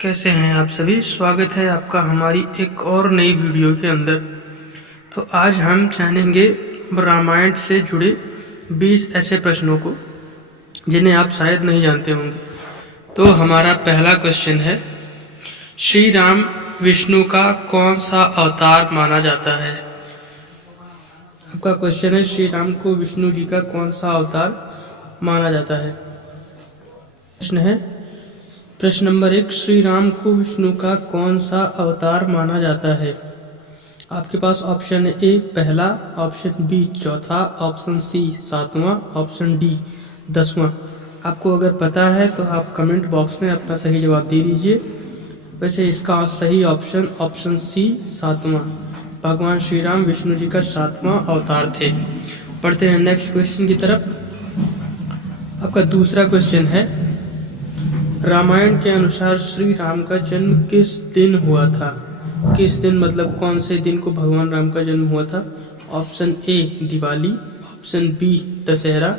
कैसे हैं आप सभी। स्वागत है आपका हमारी एक और नई वीडियो के अंदर। तो आज हम जानेंगे रामायण से जुड़े 20 ऐसे प्रश्नों को जिन्हें आप शायद नहीं जानते होंगे। तो हमारा पहला क्वेश्चन है, श्री राम विष्णु का कौन सा अवतार माना जाता है। आपका क्वेश्चन है, श्री राम को विष्णु जी का कौन सा अवतार माना जाता है। प्रश्न है, प्रश्न नंबर 1, श्री राम को विष्णु का कौन सा अवतार माना जाता है। आपके पास ऑप्शन ए पहला, ऑप्शन बी चौथा, ऑप्शन सी सातवां, ऑप्शन डी 10वां। आपको अगर पता है तो आप कमेंट बॉक्स में अपना सही जवाब दे दीजिए। वैसे इसका सही ऑप्शन सी सातवां, भगवान श्री राम विष्णु जी का 7वां अवतार थे। पढ़ते हैं नेक्स्ट क्वेश्चन की तरफ। आपका दूसरा क्वेश्चन है, रामायण के अनुसार श्री राम का जन्म किस दिन हुआ था। किस दिन मतलब कौन से दिन को भगवान राम का जन्म हुआ था। Option A Diwali, option B Dussehra,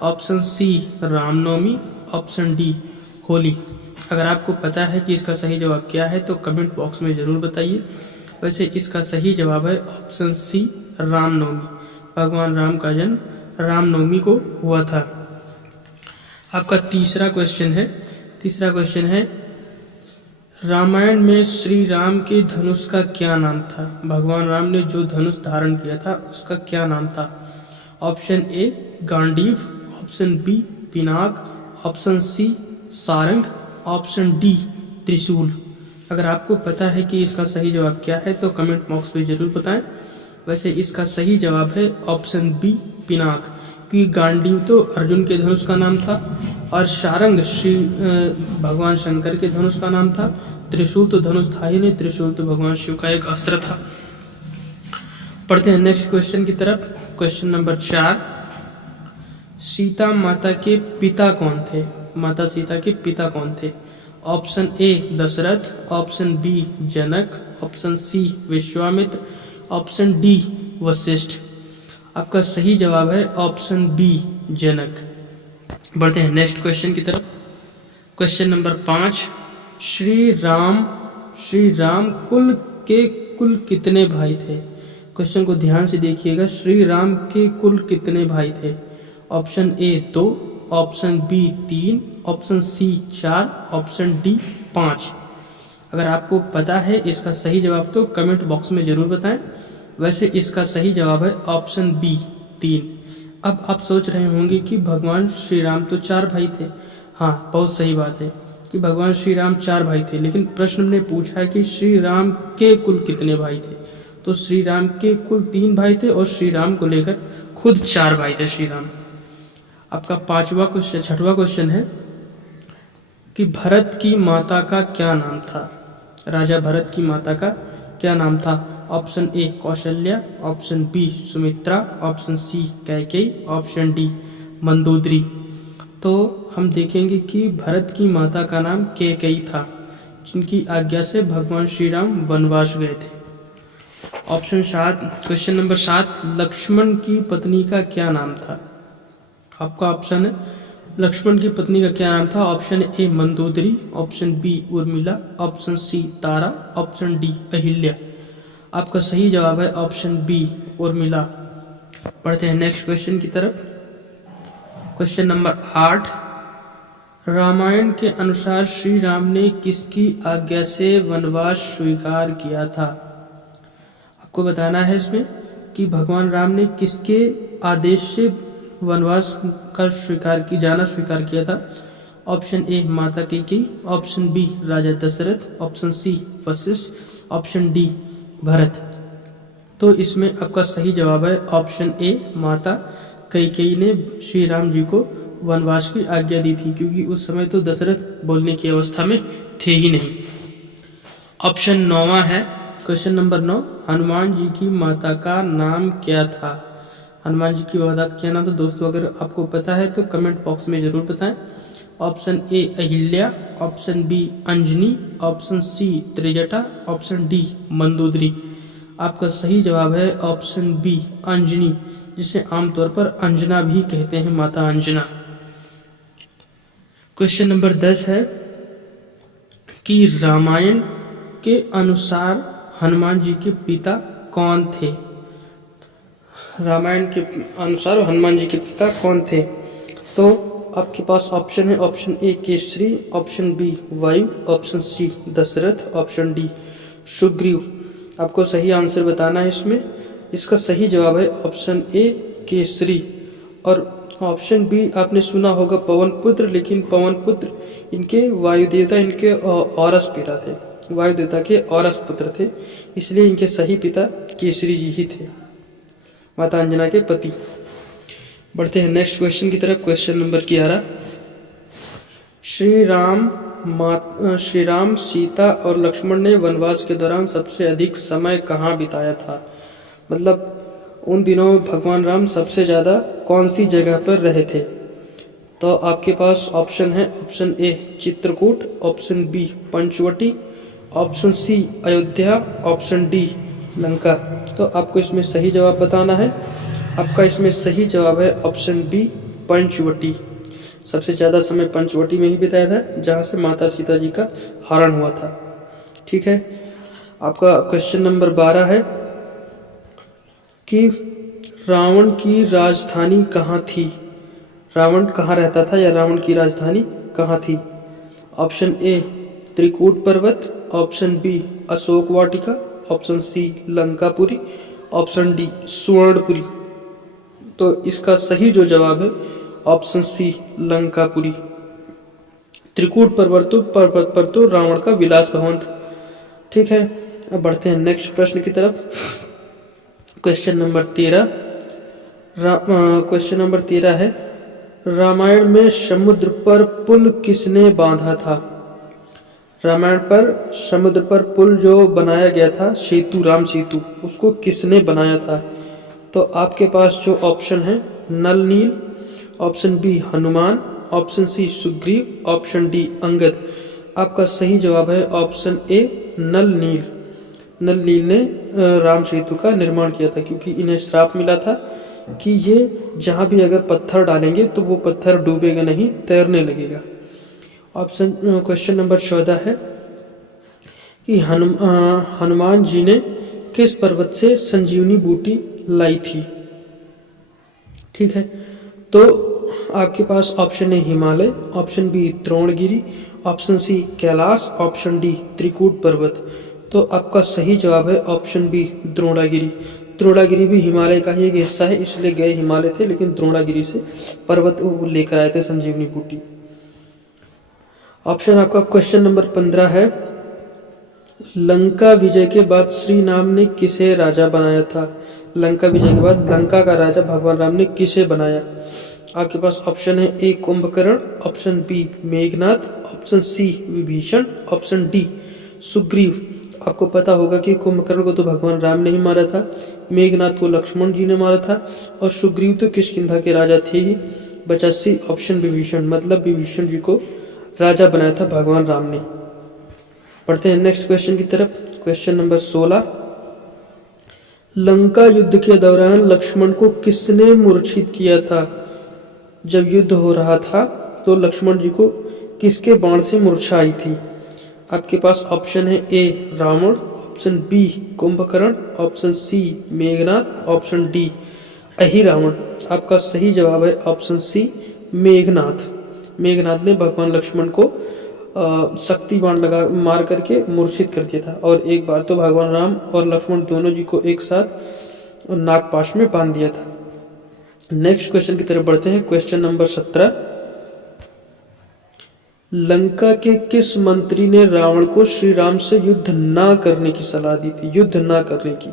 option C Ramnavami, option D Holi. अगर आपको पता है कि इसका सही जवाब क्या है तो कमेंट बॉक्स में ज़रूर बताइए। वैसे इसका सही जवाब है ऑप्शन सी रामनवमी। भगवान राम का जन्म रामनवमी को हुआ था। आपका तीसरा क्वेश्चन है, रामायण में श्री राम के धनुष का क्या नाम था। भगवान राम ने जो धनुष धारण किया था उसका क्या नाम था। Option A Gandiv, option B Pinak, option C Sarang, option D Trishul. अगर आपको पता है कि इसका सही जवाब क्या है तो कमेंट बॉक्स में ज़रूर बताएं। वैसे इसका सही जवाब है ऑप्शन बी पिनाक, क्योंकि गांडीव तो अर्जुन के धनुष का नाम था और सारंग श्री भगवान शंकर के धनुष का नाम था। त्रिशूल तो धनुष था ही नहीं, त्रिशूल तो भगवान शिव का एक अस्त्र था। पढ़ते हैं नेक्स्ट क्वेश्चन की तरफ। क्वेश्चन नंबर 4, सीता माता के पिता कौन थे। माता सीता के पिता कौन थे। Option A Dashrath, option B Janak, option C Vishwamitra, option D Vashishtha. आपका सही जवाब है ऑप्शन बी जनक। बढ़ते हैं नेक्स्ट क्वेश्चन की तरफ। क्वेश्चन नंबर 5, श्री राम कुल कितने भाई थे। क्वेश्चन को ध्यान से देखिएगा। श्री राम के कुल कितने भाई थे। Option A 2, option B 3, option C 4, option D 5। अगर आपको पता है इसका सही जवाब तो कमेंट बॉक्स में ज़रूर बताएं। वैसे इसका सही जवाब है ऑप्शन बी 3। अब आप सोच रहे होंगे कि भगवान श्री राम तो 4 भाई थे। हाँ, बहुत सही बात है कि भगवान श्री राम 4 भाई थे, लेकिन प्रश्न ने पूछा है कि श्री राम के कुल कितने भाई थे। तो श्री राम के कुल 3 भाई थे और श्री राम को लेकर खुद 4 भाई थे श्री राम। आपका छठवां क्वेश्चन है कि भरत की माता का क्या नाम था। राजा भरत की माता का क्या नाम था। Option A Kaushalya, option B Sumitra, option C Kaikeyi, option D Mandodari. तो हम देखेंगे कि भरत की माता का नाम कैकेयी था, जिनकी आज्ञा से भगवान श्री राम वनवास गए थे। क्वेश्चन नंबर 7, लक्ष्मण की पत्नी का क्या नाम था। आपका ऑप्शन है लक्ष्मण की पत्नी का क्या नाम था। Option A Mandodari, option B Urmila, option C Tara, option D Ahilya. आपका सही जवाब है ऑप्शन बी उर्मिला। पढ़ते हैं नेक्स्ट क्वेश्चन की तरफ। क्वेश्चन नंबर 8, रामायण के अनुसार श्री राम ने किसकी आज्ञा से वनवास स्वीकार किया था। आपको बताना है इसमें कि भगवान राम ने किसके आदेश से वनवास का जाना स्वीकार किया था। ऑप्शन ए माता कैकेयी, ऑप्शन बी राजा Dasharath, option C Vashishtha, option D Bharat. तो इसमें आपका सही जवाब है ऑप्शन ए माता कैकेयी ने श्री राम जी को वनवास की आज्ञा दी थी, क्योंकि उस समय तो दशरथ बोलने की अवस्था में थे ही नहीं। ऑप्शन 9 है। क्वेश्चन नंबर 9, हनुमान जी की माता का नाम क्या था। हनुमान जी की माता का क्या नाम था। दोस्तों अगर आपको पता है तो कमेंट बॉक्स में ज़रूर बताएं। Option A Ahilya, option B Anjani, option C Trijata, option D Mandodari. आपका सही जवाब है ऑप्शन बी अंजनी, जिसे आमतौर पर अंजना भी कहते हैं, माता अंजना। क्वेश्चन नंबर 10 है कि रामायण के अनुसार हनुमान जी के पिता कौन थे। रामायण के अनुसार हनुमान जी के पिता कौन थे। तो आपके पास ऑप्शन है, option A Kesari, option B Vayu, option C Dasharath, option D Sugriva. आपको सही आंसर बताना है इसमें। इसका सही जवाब है ऑप्शन ए केसरी। और ऑप्शन बी आपने सुना होगा पवन पुत्र, लेकिन पवन पुत्र इनके वायु देवता, इनके औरस पिता थे, वायु देवता के औरस पुत्र थे, इसलिए इनके सही पिता केसरी जी ही थे, माता अंजना के पति। बढ़ते हैं नेक्स्ट क्वेश्चन की तरफ। Question number 11। श्री राम, सीता और लक्ष्मण ने वनवास के दौरान सबसे अधिक समय कहाँ बिताया था। मतलब उन दिनों भगवान राम सबसे ज़्यादा कौन सी जगह पर रहे थे। तो आपके पास ऑप्शन है, option A Chitrakoot, option B Panchavati, option C Ayodhya, option D Lanka. तो आपको इसमें सही जवाब बताना है। आपका इसमें सही जवाब है ऑप्शन बी पंचवटी। सबसे ज़्यादा समय पंचवटी में ही बिताया था, जहाँ से माता सीता जी का हरण हुआ था। ठीक है। आपका क्वेश्चन नंबर 12 है कि रावण की राजधानी कहाँ थी। रावण कहाँ रहता था, या रावण की राजधानी कहाँ थी। ऑप्शन ए त्रिकूट पर्वत, option B Ashok Vatika, option C Lankapuri, option D Suvarnapuri. तो इसका सही जो जवाब है ऑप्शन सी लंकापुरी। त्रिकूट पर्वत पर तो रावण का विलास भवन था। ठीक है। अब बढ़ते हैं नेक्स्ट प्रश्न की तरफ। Question number 13। क्वेश्चन नंबर 13 है, रामायण में समुद्र पर पुल किसने बांधा था। रामायण पर समुद्र पर पुल जो बनाया गया था, सेतु, राम सेतु, उसको किसने बनाया था। तो आपके पास जो ऑप्शन है Nal Neel, option B Hanuman, option C Sugriva, option D Angad. आपका सही जवाब है ऑप्शन ए नल नील। नल नील ने राम सेतु का निर्माण किया था, क्योंकि इन्हें श्राप मिला था कि ये जहाँ भी अगर पत्थर डालेंगे तो वो पत्थर डूबेगा नहीं, तैरने लगेगा। ऑप्शन क्वेश्चन नंबर 14 है कि हनुमान जी ने किस पर्वत से संजीवनी बूटी लाई थी। ठीक है। तो आपके पास option A Himalaya, option B Dronagiri, option C Kailash, option D Trikut पर्वत। तो आपका सही जवाब है ऑप्शन बी द्रोणागिरी। द्रोणागिरी भी हिमालय का ही एक हिस्सा है, इसलिए गए हिमालय थे, लेकिन द्रोणागिरी से पर्वत लेकर आए थे संजीवनी बूटी। ऑप्शन आपका क्वेश्चन नंबर 15 है, लंका विजय के बाद श्री राम ने किसे राजा बनाया था। लंका विजय के बाद लंका का राजा भगवान राम ने किसे बनाया। आपके पास ऑप्शन है A Kumbhakarna, option B Meghnad, option C Vibhishan, option D Sugriva. आपको पता होगा कि कुंभकर्ण को तो भगवान राम ने ही मारा था, मेघनाथ को लक्ष्मण जी ने मारा था, और सुग्रीव तो किष्किंधा के राजा थे ही। बचा सी ऑप्शन विभीषण, मतलब विभीषण जी को राजा बनाया था भगवान राम ने। पढ़ते हैं नेक्स्ट क्वेश्चन की तरफ। क्वेश्चन नंबर 16, लंका युद्ध के दौरान लक्ष्मण को किसने मूर्छित किया था। जब युद्ध हो रहा था तो लक्ष्मण जी को किसके बाण से मूर्छा आई थी। आपके पास ऑप्शन है A Ravan, option B Kumbhakarna, option C Meghnad, option D Ahiravan. आपका सही जवाब है ऑप्शन सी मेघनाथ। मेघनाथ ने भगवान लक्ष्मण को शक्ति बाण लगा मार करके मूर्छित कर दिया था, और एक बार तो भगवान राम और लक्ष्मण दोनों जी को एक साथ नागपाश में बांध दिया था। नेक्स्ट क्वेश्चन की तरफ बढ़ते हैं। क्वेश्चन नंबर 17, लंका के किस मंत्री ने रावण को श्री राम से युद्ध ना करने की सलाह दी थी। युद्ध ना करने की,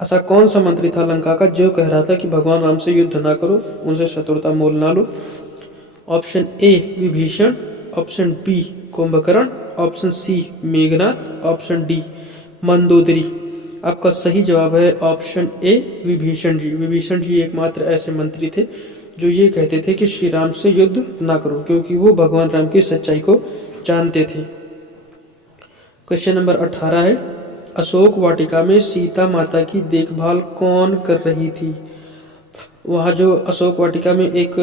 ऐसा कौन सा मंत्री था लंका का जो कह रहा था कि भगवान राम से युद्ध ना करो, उनसे शत्रुता मोल ना लो। Option A Vibhishan, option B Kumbhakarna, option C Meghnad, option D Mandodari. आपका सही जवाब है ऑप्शन ए विभीषण जी। विभीषण जी एकमात्र ऐसे मंत्री थे जो ये कहते थे कि श्री राम से युद्ध ना करो, क्योंकि वो भगवान राम की सच्चाई को जानते थे। क्वेश्चन नंबर 18 है, अशोक वाटिका में सीता माता की देखभाल कौन कर रही थी। वहाँ जो अशोक वाटिका में एक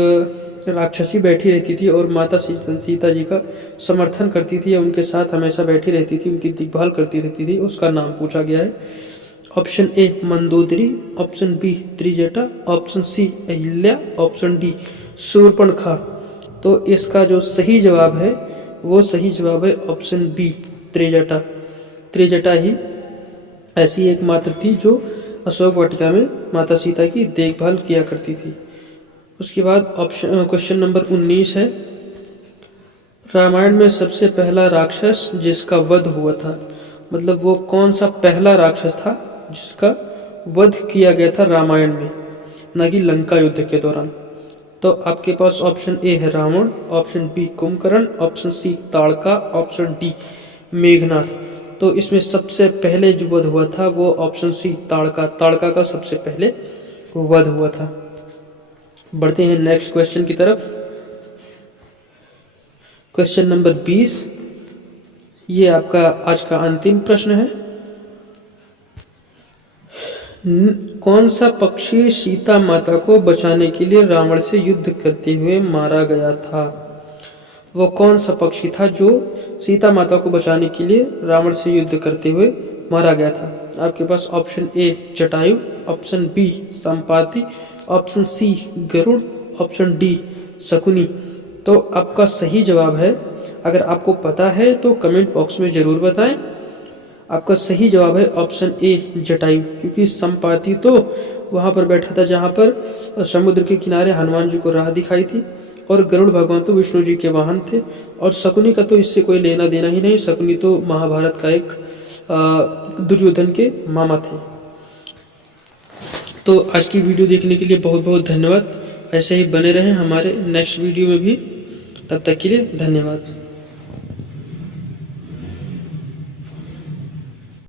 राक्षसी बैठी रहती थी और माता सीता जी का समर्थन करती थी या उनके साथ हमेशा बैठी रहती थी, उनकी देखभाल करती रहती थी, उसका नाम पूछा गया है। Option A Mandodari, option B Trijata, option C Ahilya, option D Shurpanakha. तो इसका जो सही जवाब है वो सही जवाब है ऑप्शन बी त्रिजटा। त्रिजटा ही ऐसी एक मात्र थी जो अशोक वाटिका में माता सीता की देखभाल किया करती थी। उसके बाद क्वेश्चन नंबर 19 है, रामायण में सबसे पहला राक्षस जिसका वध हुआ था, मतलब वो कौन सा पहला राक्षस था जिसका वध किया गया था रामायण में, न कि लंका युद्ध के दौरान। तो आपके पास ऑप्शन ए है Ravan, option B Kumbhakarna, option C Tadka, option D Meghnath. तो इसमें सबसे पहले जो वध हुआ था वो ऑप्शन सी ताड़का, ताड़का का सबसे पहले वध हुआ था। बढ़ते हैं नेक्स्ट क्वेश्चन की तरफ। क्वेश्चन नंबर 20, ये आपका आज का अंतिम प्रश्न है। कौन सा पक्षी सीता माता को बचाने के लिए रावण से युद्ध करते हुए मारा गया था? वो कौन सा पक्षी था जो सीता माता को बचाने के लिए रावण से युद्ध करते हुए मारा गया था? आपके पास option A Jatayu, option B Sampati, option C Garud, option D Shakuni. तो आपका सही जवाब है, अगर आपको पता है तो कमेंट बॉक्स में जरूर बताएं। आपका सही जवाब है ऑप्शन ए जटायु, क्योंकि संपाति तो वहां पर बैठा था जहां पर समुद्र के किनारे हनुमान जी को राह दिखाई थी, और गरुड़ भगवान तो विष्णु जी के वाहन थे, और शकुनी का तो इससे कोई लेना देना ही नहीं। शकुनी तो महाभारत का एक दुर्योधन के मामा थे। तो आज की वीडियो देखने के लिए बहुत बहुत धन्यवाद। ऐसे ही बने रहें हमारे नेक्स्ट वीडियो में भी। तब तक के लिए धन्यवाद।